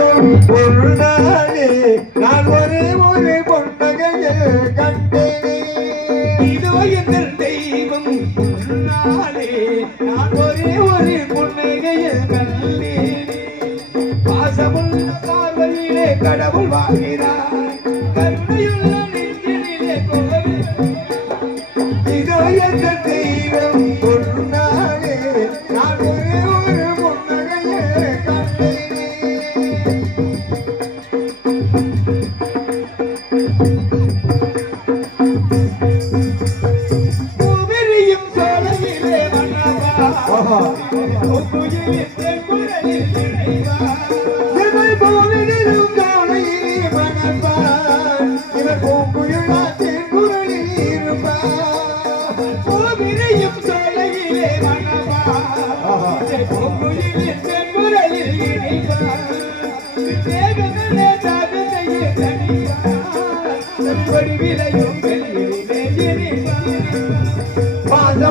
செய்தோம் ஒரு நாளே நான் ஒரே ஒரு பொன்னகையில் இதோ எங்கள் தெய்வம் நாளே நான் ஒரே ஒரு கண்டேனே. பாசமுள்ள பார்வையிலே கடவுள் வாழ்கிறார் கருணையுள்ள நெஞ்சினிலே கோவில் இதோ எங்கள் தெய்வம்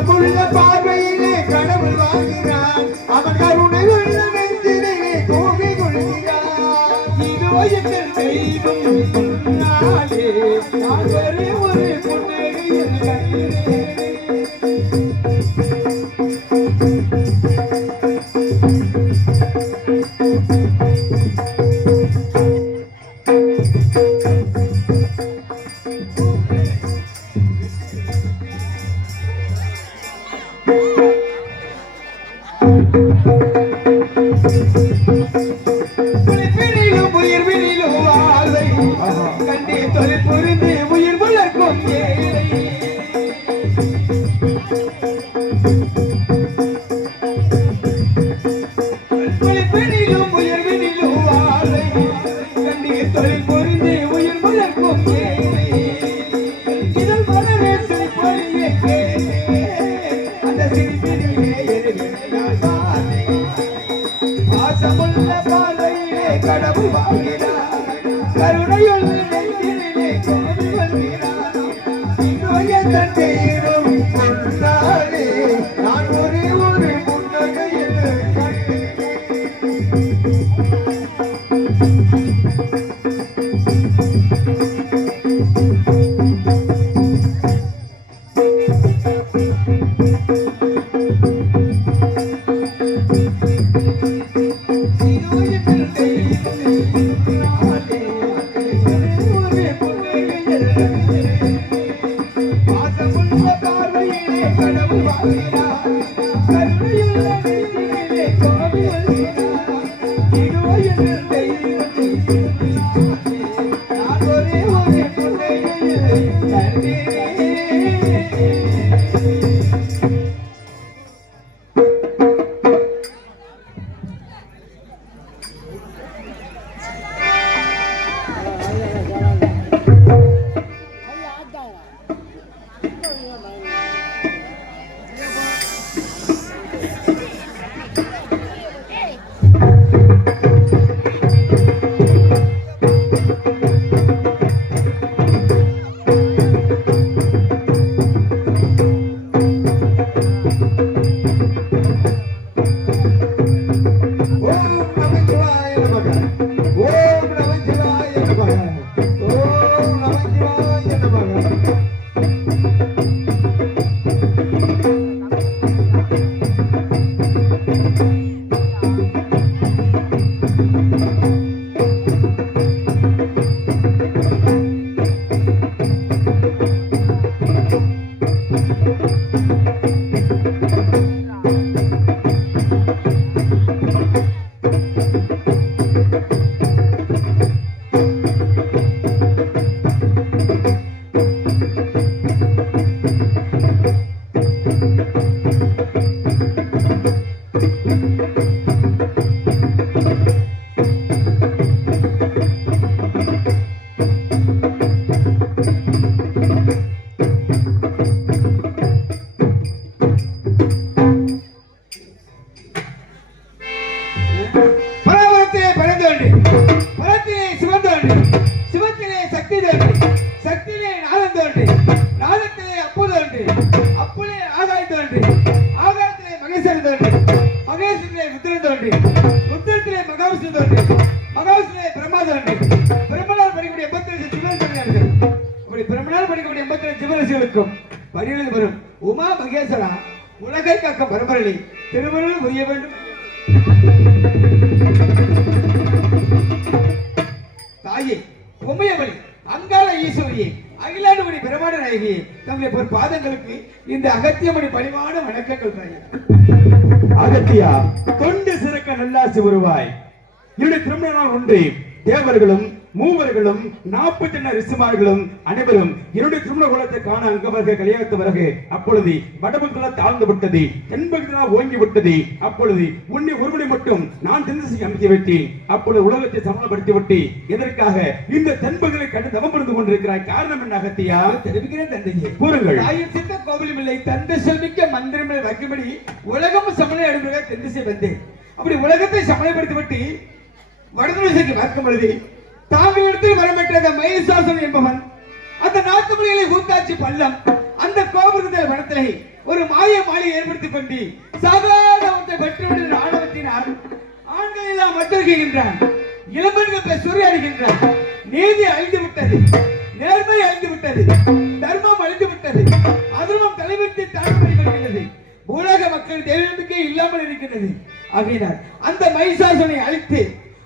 வெள்ளியிலே பார்வையிலே கடவுள் வாழ்கிறார். அவன் கருணை உள்ள நெஞ்சிலே கோபி கொள்கிறார். இதோ எங்கள் தெய்வம் நாளே நான் ஒரே ஒரு பாசமுள்ள பார்வையிலே கடவுள் வாழ்கிறார். கருணையுள்ள நெஞ்சிலே கோவில் தந்தை கருணையுள்ள தோன்றி மரத்திலே சிவன் தோன்றி சிவத்திலே சக்தி தோன்றி சக்தியிலே நாதம் தோன்றி நாதத்திலே அப்பு தோன்றி அப்புலே ஆகாயம் தோன்றி ஆகாயத்திலே மகேஸ்வரன் தோன்றி மகேஸ்வரத்திலே ருத்ரன் தோன்றி ருத்ரத்திலே மகாவிஷ்ணு தோன்றி மகாவிஷ்ணுவிலே பிரம்மா தோன்றி. பிரம்மனால் படிக்கக்கூடிய எண்பத்தி ரெண்டு சிவரசிகள் அப்படி பிரம்மனால் படிக்கக்கூடிய எண்பத்தி ரெண்டு சிவரசிகளுக்கும் பரியலில் வரும் உமா மகேஸ்வரா உலகை காக்க பரம்பரலி திருமணம் புரிய வேண்டும். தாயை உமையவளி அங்காள ஈஸ்வரியை அகிலாண்டுமணி பிரமாட நாயகி தங்களுடைய பொற் பாதங்களுக்கு இந்த அகத்தியமணி பணிவான வணக்கங்கள் அகத்தியா தொண்டு சிறக்க நல்லாசி வருவாய். என்னுடைய திருமண நாள் ஒன்று தேவர்களும் மூவர்களும் நாற்பத்தி எண்ண ரிசுமார்களும் அனைவரும் என்னுடைய திருமண குலத்தை காண அங்கவர்கள் கல்யாணத்து பிறகு அப்பொழுது வடபுக்குள்ள தாழ்ந்து விட்டது தென்பகுதினா ஓங்கி விட்டது அப்பொழுது உன்னை ஒருவனை மட்டும் நான் தென்திசை அமைத்து விட்டேன் அப்பொழுது உலகத்தை சமணப்படுத்தி விட்டு இதற்காக இந்த தென்பகுதியை கண்டு தவம் இருந்து கொண்டிருக்கிறாய்? காரணம் என்ன அகத்தியா? தெரிவிக்கிறேன் தந்தையே. கூறுங்கள். சித்த கோவிலும் இல்லை தந்தை செல்மிக்க மந்திரமில் வைக்கும்படி உலகம் சமண அடுமையாக தென்திசை வந்தேன். அப்படி உலகத்தை சமணப்படுத்திவிட்டு வடதுசைக்கு பார்க்கும் பொழுது தாங்களிடத்தில் வரப்பெற்ற அந்த மயிசாசன் என்பவன். அந்த நாட்டு மொழிகளை ஊத்தாச்சி பள்ளம். அந்த கோபுரத்தில் வனத்திலே ஒரு மாய மாலை ஏற்படுத்திக் கொண்டு சாதாரண ஒன்றை பெற்றுவிடுகிற ஆண்கள் எல்லாம் மத்திருக்கின்றான் இளம்பெண்கள் சூறையாடுகின்றான் நீதி அழிந்து விட்டது நேர்மை அழிந்து விட்டது தர்மம் அழிந்து விட்டது அதர்மம் தலைவிட்டு தாழ்மை கொள்கிறது உலக மக்கள் தெய்வ இல்லாமல் இருக்கிறது அப்படின்னார் அந்த மைசாசனை அழித்து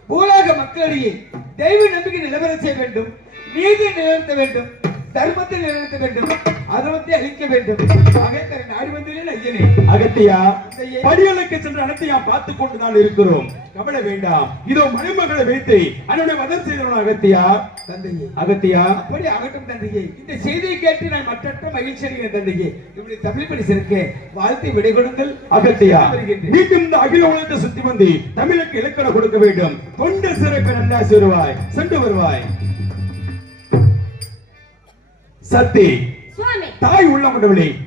பூலோக மக்களிடையே தெய்வ நம்பிக்கை நிலவர செய்ய வேண்டும் நீதி நிலவர்த்த வேண்டும். தர்மத்தை நிலைநிறுத்த வேண்டும். அதர்மத்தை அழிக்க வேண்டும். தன் நாடு வந்தேன் ஐயனே. அகத்தியா படியலுக்கு சென்று அனைத்தையா பார்த்துக் கொண்டுதான் இருக்கிறோம். கவலை வேண்டாம். இதோ மணிமகளை வைத்து. அன்னுடைய வதம் செய்தவன் அகத்தியா? தந்தையே. அகத்தியா? அப்படி ஆகட்டும் தந்தையே. இந்த செய்தியை கேட்டு நான் மற்றற்ற மகிழ்ச்சி அடைகிறேன் தந்தையே. இப்படி தமிழ் படி சிறக்க வாழ்த்தை விடை கொடுங்கள். அகத்தியா. மீண்டும் இந்த அகில உலகத்தை சுத்தி வந்து தமிழுக்கு இலக்கணம் கொடுக்க வேண்டும். தொண்டு சிறக்க நல்லா வருவாய் சென்று வருவாய். சத்தி. தாய்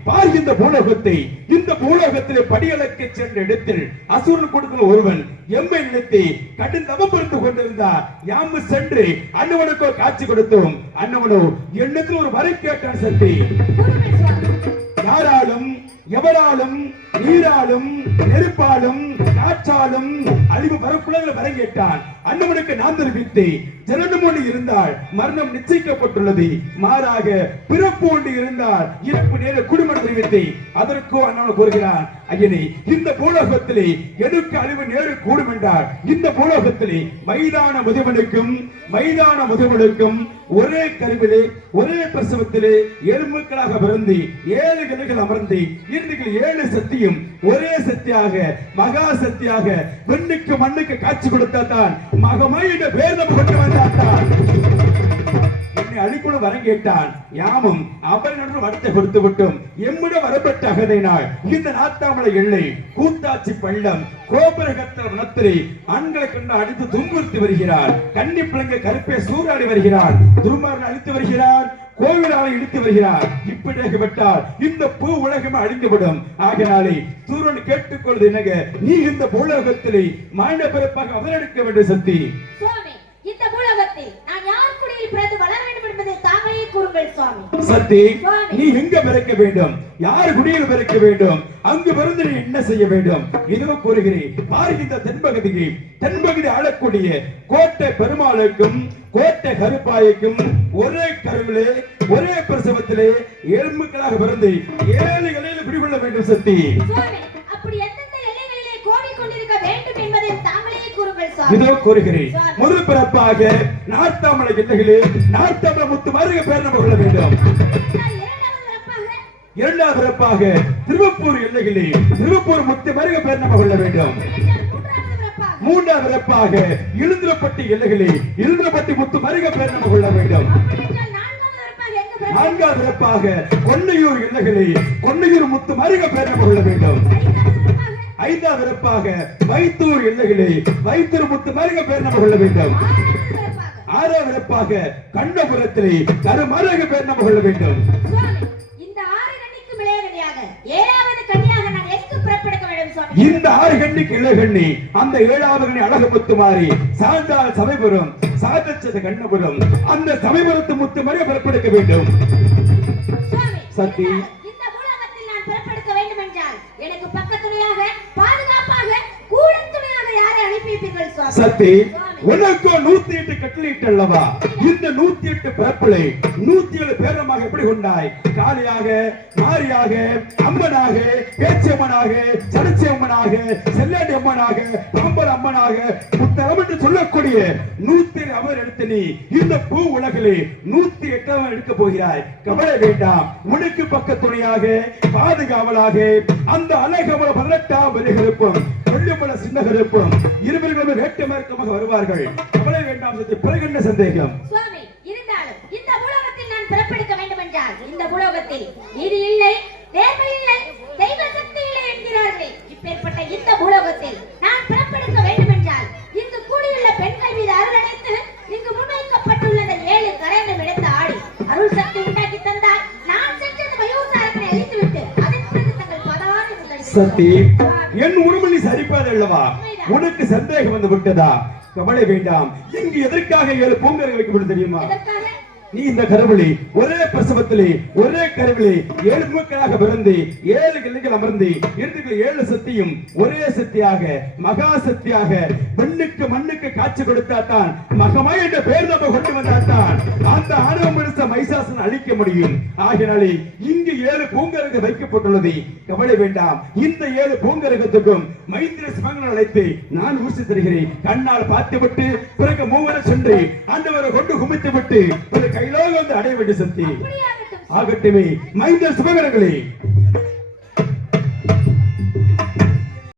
பார் இந்த பூலோகத்தை. இந்த பூலோகத்திலே படியலக்கு சென்ற இடத்தில் அசுரன் கொடுக்கும் ஒருவன் எம்மை நினைத்து கடும் தவம் புரிந்து கொண்டிருந்தார் யாமு சென்று அன்னவனுக்கோ காட்சி கொடுத்தோம். அன்னவனோ எண்ணத்தில் ஒரு வரை கேட்டான் சுவாமி. யாராலும் எவராலும் நீராலும் நெருப்பாலும் காற்றாலும் அழிவு வரக்குள்ள வரை கேட்டான் நான் தெரிவித்தேன். ஜனனமோடு இருந்தால் மரணம் நிச்சயிக்கப்பட்டுள்ளது. மாறாக பிறப்பு ஒன்று இருந்தால் இறப்பு நேர குடும்பம் தெரிவித்தேன். அதற்கோ அண்ணன் கூறுகிறான் ஐயனே இந்த பூலோகத்திலே எனக்கு அழிவு நேரு கூடும் என்றால் இந்த பூலோகத்திலே மைதான முதுவனுக்கும் மைதான முதுவனுக்கும் ஒரே கருவிலே ஒரே பிரசவத்திலே எலும்புக்களாக பிறந்து ஏழு கிளைகள் அமர்ந்து இறுதியில் ஏழு சக்தியும் ஒரே சக்தியாக மகா சக்தியாக மண்ணுக்கு மண்ணுக்கு காட்சி கொடுத்தாத்தான் மகமாயிட பேதம் கொண்டு வந்தாத்தான் என்னை அழிக்குழு வரம் கேட்டான் யாமும் வரத்தை கொடுத்து எம்முடன் வரப்பட்ட அகதையினால் இந்த நாத்தாமலை எல்லை கூத்தாச்சி பள்ளம் கோபுரகத்தர் ஆண்களை கண்டு அடித்து துன்புறுத்தி வருகிறார். கன்னி பிள்ளைங்க கருப்பை சூறாடி வருகிறார். துருமாறு அழித்து வருகிறார். கோவிலாலை இடித்து வருகிறார் இப்படியாக விட்டால் இந்த பூ உலகமே அழிந்துவிடும். ஆகினாலே சூரன் கேட்டுக்கொள்வது என்னங்க? நீ இந்த பூலோகத்திலே மாண்ட பிறப்பாக அவதரிக்க வேண்டும் சக்தி. இந்த பூலகத்தில் நான் யார் குடியில் பிறந்து வளர வேண்டும் என்பதை தாங்களே கூறுங்கள் சுவாமி. சத்தி நீ எங்க பிறக்க வேண்டும்? யார் குடியில் பிறக்க வேண்டும்? அங்கு பிறந்து நீ என்ன செய்ய வேண்டும்? இதோ கூறுகிறேன். இந்த தென்பகுதிக்கு தென்பகுதி ஆளக்கூடிய கோட்டை பெருமாளுக்கும் கோட்டை கருப்பாய்க்கும் ஒரே கருவிலே ஒரே பிரசவத்திலே எலும்புக்களாக பிறந்து ஏழு இலையில குடிகொள்ள வேண்டும் சுவாமி. இதோ கூறுகிறேன். முதல் பிறப்பாக நார்த்தாமலை எல்லைகளே நார்த்தாமலை முத்து மருக பேர் நம்ம கொள்ள வேண்டும். இரண்டாவது பிறப்பாக. திருவப்பூர் எல்லைகளே திருவப்பூர் முத்து மருக பேர் நம்ம கொள்ள வேண்டும். மூன்றாவது வரப்பாக மூன்றாவது இழுந்திரப்பட்டி எல்லைகளே இழுந்திரப்பட்டி முத்து மருக பேர் நம்ம கொள்ள வேண்டும். நான்காவது வரப்பாக கொன்னையூர் எல்லைகளே கொன்னையூர் முத்து மருக பேர் நம்ம கொள்ள வேண்டும். ஐந்தாவது ஐந்தாவது வைத்தூர் எல்லைகளே வைத்தூர் முத்து மருக பேர் நம்ம கொள்ள வேண்டும். ஆறாவது வரப்பாக ஆறாவது கண்டபுரத்திலே கருமருக பேர் நம்ம கொள்ள வேண்டும். இந்த ஆறு கண்ணிக்கு இளையகனியாக ஏழாவது கன்னியாக நான் எங்கு புறப்பட இந்த ஆறு கண்ணிக்கு இளகண்ணி அந்த ஏழாவது கண்ணி அழகு முத்து மாறி சாந்தால் சமயபுரம் சாதச்சத கண்ணபுரம் அந்த சமயபுரத்து முத்து மருக பிறப்பெடுக்க வேண்டும். சக்தி. சக்தி. உனக்கு நூத்தி எட்டு கட்டளையிட்டு அல்லவா இந்த நூத்தி எட்டு பிறப்பிலை நூத்தி ஏழு பேரமாக எப்படி கொண்டாய்? காளியாக மாரியாக அம்மனாக பேச்சியம்மனாக சடச்சியம்மனாக செல்லாடி அம்மனாக பாம்பர் அம்மனாக புத்தரம் என்று சொல்லக்கூடிய நூத்தி அவர் எடுத்து நீ இந்த பூ உலகிலே நூத்தி எட்டாம் எடுக்க போகிறாய். கவலை வேண்டாம். உனக்கு பக்க துணையாக பாதுகாவலாக அந்த அழகமல பதினெட்டாம் வருகிறப்பும் கொல்லிமல சின்னகருப்பும் இருவர்களும் வேட்டமார்க்கமாக வருவார்கள். கவலை வேண்டாம் சற்று பிறகு சந்தேகம்? சுவாமி இருந்தாலும் இந்த பூலோகத்தில் நான் பிறப்பெடுக்க வேண்டும் என்றால் இந்த பூலோகத்தில் இது இல்லை நேர்மை இல்லை தெய்வ சக்தி இல்லை என்கிறார்களே. இப்பேற்பட்ட இந்த பூலோகத்தில் நான் பிறப்பெடுக்க வேண்டும் என்றால் இங்கு கூடியுள்ள பெண்கள் மீது அருள் அடைத்து இங்கு முன்வைக்கப்பட்டுள்ள ஏழு கரையிலும் எடுத்து ஆடி அருள் சக்தி உண்டாக்கி தந்தால் நான் சென்று அந்த மயூசாரனை அழித்துவிட்டு அதன் பிறகு தங்கள் பதவான சத்தி என் உருமணி சரிப்பாது அல்லவா? உனக்கு சந்தேகம் வந்து விட்டதா? கவலை வேண்டாம். இங்கு எதற்காக ஏழு பூங்கர்கள் வைக்கப்படும் தெரியுமா? எதற்காக? நீ இந்த கருவிலே ஒரே பிரசவத்திலே ஒரே கருவிலே ஏழு மக்களாக பிறந்து ஏழு கிளைகள் அமர்ந்து இறுதியில் ஏழு சக்தியும் ஒரே சக்தியாக மகா சக்தியாக மண்ணுக்கு மண்ணுக்கு காட்சி கொடுத்தாத்தான் மகமாய் என்ற பெயர் நம்ம கொண்டு வந்தாத்தான். அந்த ஆணவ மனுஷ மைசாசன் அழிக்க முடியும். ஆகினாலே இங்கு ஏழு பூங்கரங்க வைக்கப்பட்டுள்ளது. கவலை வேண்டாம். இந்த ஏழு பூங்கரகத்துக்கும் மைத்திர சிவங்களை அழைத்து நான் ஊசி தருகிறேன். கண்ணால் பார்த்துவிட்டு பிறகு மூவரை சென்று அந்தவரை கொண்டு குமித்து விட்டு ஒரு கையிலோக வந்து அடைய வேண்டிய சக்தி ஆகட்டுமே. மைந்த சிவகரங்களே